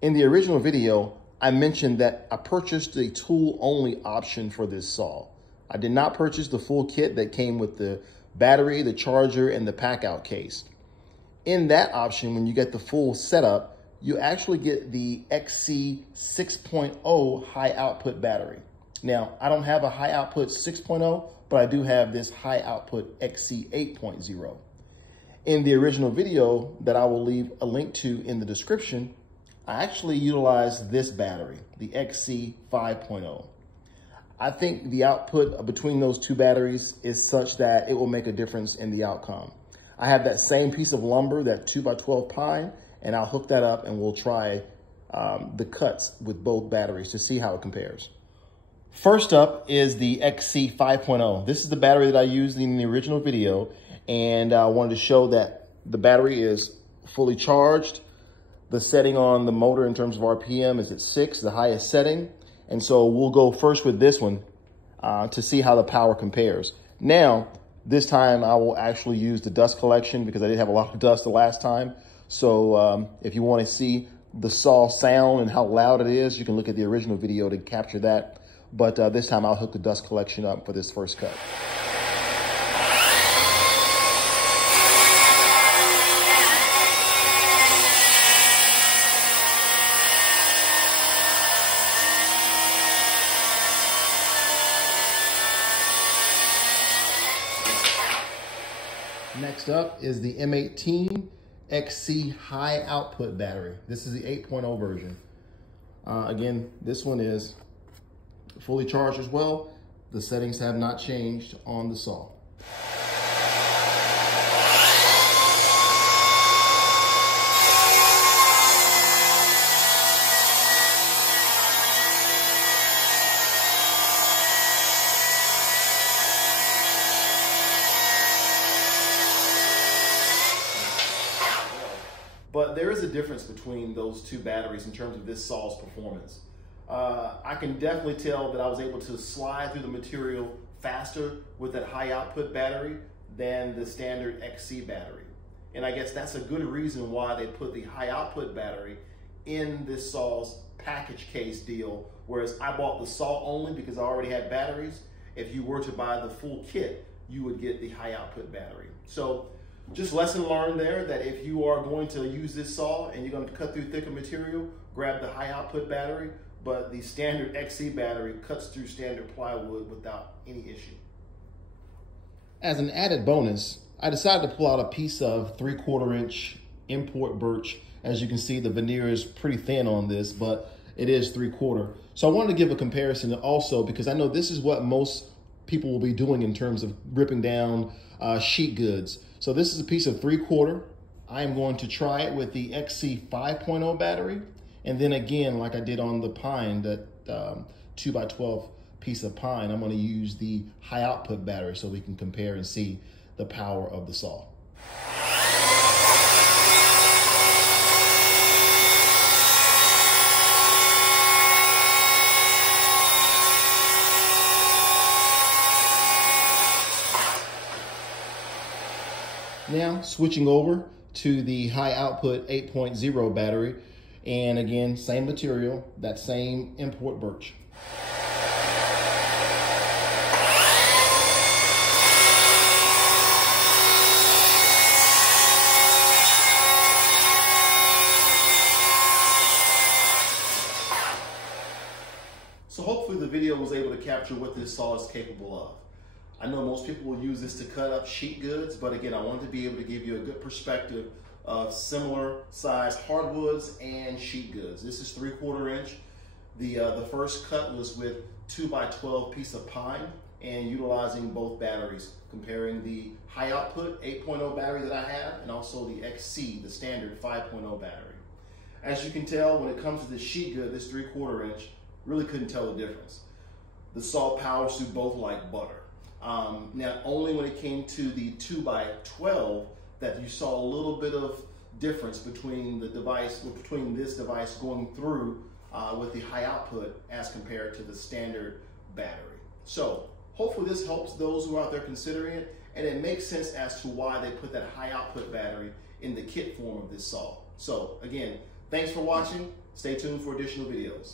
In the original video, I mentioned that I purchased a tool-only option for this saw. I did not purchase the full kit that came with the battery, the charger, and the pack-out case. In that option, when you get the full setup, you actually get the XC 6.0 high output battery. Now, I don't have a high output 6.0, but I do have this high output XC 8.0. In the original video that I will leave a link to in the description, I actually utilized this battery, the XC 5.0. I think the output between those two batteries is such that it will make a difference in the outcome. I have that same piece of lumber, that 2x12 pine, and I'll hook that up and we'll try the cuts with both batteries to see how it compares. First up is the XC 5.0. This is the battery that I used in the original video, and I wanted to show that the battery is fully charged. The setting on the motor in terms of RPM is at 6, the highest setting. And so we'll go first with this one to see how the power compares. Now, this time I will actually use the dust collection because I did have a lot of dust the last time. So if you want to see the saw sound and how loud it is, you can look at the original video to capture that. But this time I'll hook the dust collection up for this first cut. Next up is the M18 XC high output battery. This is the 8.0 version. Again, this one is fully charged as well. The settings have not changed on the saw. But there is a difference between those two batteries in terms of this saw's performance. I can definitely tell that I was able to slide through the material faster with that high output battery than the standard XC battery. And I guess that's a good reason why they put the high output battery in this saw's package case deal, whereas I bought the saw only because I already had batteries. If you were to buy the full kit, you would get the high output battery. So just lesson learned there, that if you are going to use this saw and you're going to cut through thicker material, grab the high output battery, but the standard XC battery cuts through standard plywood without any issue. As an added bonus, I decided to pull out a piece of 3/4 inch import birch. As you can see, the veneer is pretty thin on this, but it is 3/4. So I wanted to give a comparison also because I know this is what most people will be doing in terms of ripping down sheet goods. So this is a piece of 3/4. I am going to try it with the XC 5.0 battery. And then again, like I did on the pine, that 2x12 piece of pine, I'm going to use the high output battery so we can compare and see the power of the saw. Now switching over to the high output 8.0 battery, and again, same material, that same import birch. So hopefully the video was able to capture what this saw is capable of. I know most people will use this to cut up sheet goods, but again, I wanted to be able to give you a good perspective of similar size hardwoods and sheet goods. This is 3/4 inch. The first cut was with 2x12 piece of pine and utilizing both batteries, comparing the high output 8.0 battery that I have and also the XC, the standard 5.0 battery. As you can tell, when it comes to the sheet good, this 3/4 inch, really couldn't tell the difference. The saw powers through both like butter. Now, only when it came to the 2x12 that you saw a little bit of difference between the device, between this device going through with the high output as compared to the standard battery. So hopefully this helps those who are out there considering it, and it makes sense as to why they put that high output battery in the kit form of this saw. So again, thanks for watching. Stay tuned for additional videos.